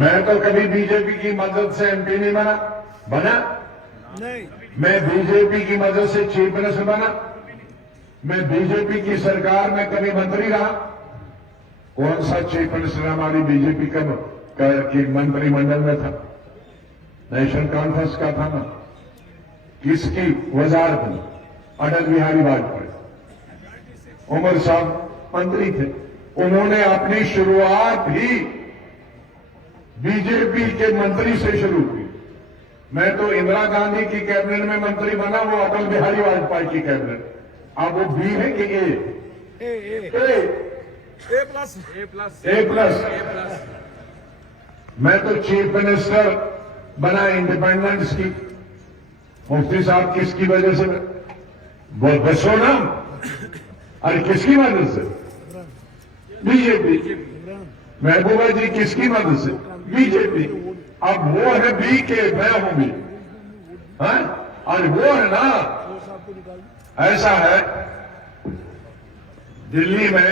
मैं तो कभी बीजेपी की मदद से एमपी नहीं बना नहीं। मैं बीजेपी की मदद से चीफ मिनिस्टर बना। मैं बीजेपी की सरकार में कभी मंत्री रहा। कौन सा चीफ मिनिस्टर हमारी बीजेपी की मंत्रिमंडल में था? नेशनल कॉन्फ्रेंस का था ना? किसकी वजारत में? अटल बिहारी वाजपेयी। उमर साहब मंत्री थे, उन्होंने अपनी शुरुआत ही बीजेपी के मंत्री से शुरू की। मैं तो इंदिरा गांधी की कैबिनेट में मंत्री बना, वो अटल बिहारी वाजपेयी की कैबिनेट। अब वो बी है कि ए प्लस। मैं तो चीफ मिनिस्टर बना इंडिपेंडेंस की। मुफ्ती साहब किसकी वजह से? बसो ना। अरे किसकी मदद से? बीजेपी। महबूबा जी किसकी मदद से? बीजेपी। अब वो है बी के, मैं हूं बी। और वो है ना, ऐसा है। दिल्ली में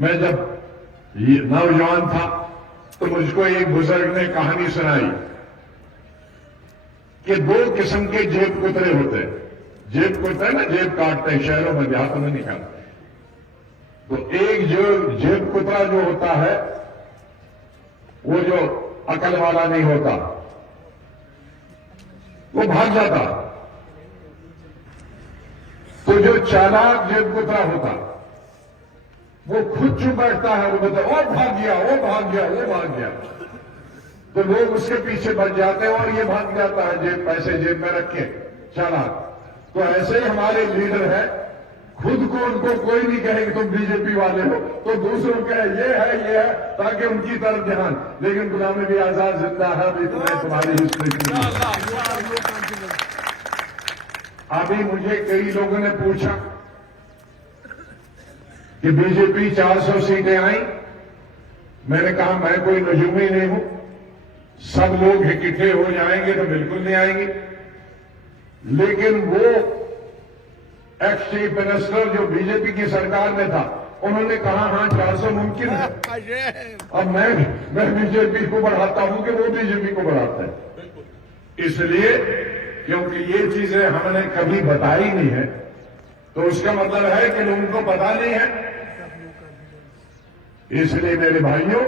मैं जब नौजवान था तो मुझको एक बुजुर्ग ने कहानी सुनाई कि दो किस्म के जेब कुतरे होते हैं। जेब कुतरे ना, जेब काटते हैं, शहरों में देहातों में निकालते हैं। तो एक जो जेब कुतरा जो होता है, वो जो अकल वाला नहीं होता, वो भाग जाता। तो जो चालाक जेब कुतरा होता, वो खुद चुप बैठता है, वो बोलता है, ओ भाग गया, वो भाग गया, वो भाग गया। तो लोग उसके पीछे बच जाते हैं और ये भाग जाता है जेब, पैसे जेब में रख के, चालाक। तो ऐसे ही हमारे लीडर है, खुद को उनको कोई नहीं कहे कि तुम बीजेपी वाले हो, तो दूसरों कहे ये है, ताकि उनकी तरफ ध्यान। लेकिन गुलाम नबी आजाद जिंदा है, अभी तुम्हारी हिस्ट्री। अभी मुझे कई लोगों ने पूछा कि बीजेपी 400 सीटें आई। मैंने कहा मैं कोई नजूमी नहीं हूं, सब लोग इकट्ठे हो जाएंगे तो बिल्कुल नहीं आएंगे। लेकिन वो एक्स चीफ मिनिस्टर जो बीजेपी की सरकार में था, उन्होंने कहा हां 400 मुमकिन है। अब मैं बीजेपी को बढ़ाता हूं कि वो बीजेपी को बढ़ाता है। इसलिए क्योंकि ये चीजें हमने कभी बताई नहीं है, तो उसका मतलब है कि लोगों को पता नहीं है। इसलिए मेरे भाइयों,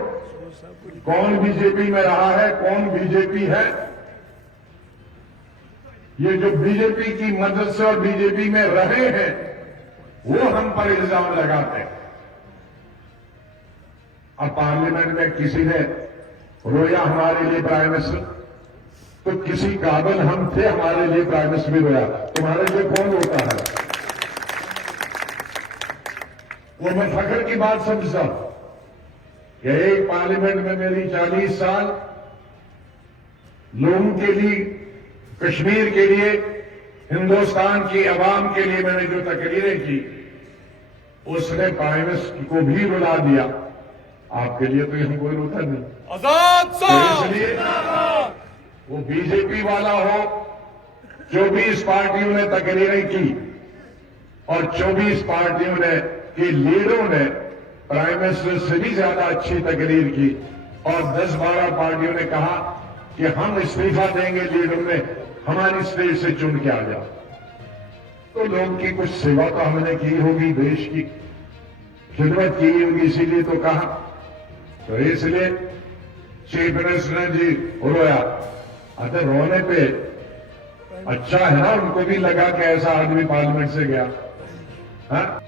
कौन बीजेपी में रहा है, कौन बीजेपी है, ये जो बीजेपी की मदद से और बीजेपी में रहे हैं, वो हम पर इल्जाम लगाते हैं। अब पार्लियामेंट में किसी ने रोया हमारे लिए प्राइम मिनिस्टर, तो किसी काबिल हम थे हमारे लिए प्राइम मिनिस्टर भी रोया। तुम्हारे लिए कौन रोता है? वो मैं फख्र की बात समझता हूं कि एक पार्लियामेंट में मेरी 40 साल लोगों के लिए, कश्मीर के लिए, हिंदुस्तान की आवाम के लिए मैंने जो तकरीरें की, उसने प्राइम मिनिस्टर को भी रुला दिया। आपके लिए तो यहां कोई रोता नहीं। आजाद तो इसलिए वो बीजेपी वाला हो, 24 पार्टियों ने तकरीरें की और 24 पार्टियों ने के लीडरों ने प्राइम मिनिस्टर से भी ज्यादा अच्छी तकरीर की, और 10-12 पार्टियों ने कहा कि हम इस्तीफा देंगे, लीडर ने हमारी स्टेज से चुन के आ जाओ। तो लोगों की कुछ सेवा तो हमने की होगी, देश की खिदमत की होगी, इसीलिए तो कहा। तो इसलिए चीफ मिनिस्टर जी रोया। अरे रोने पे अच्छा है ना, उनको भी लगा कि ऐसा आदमी पार्लियामेंट से गया। हाँ,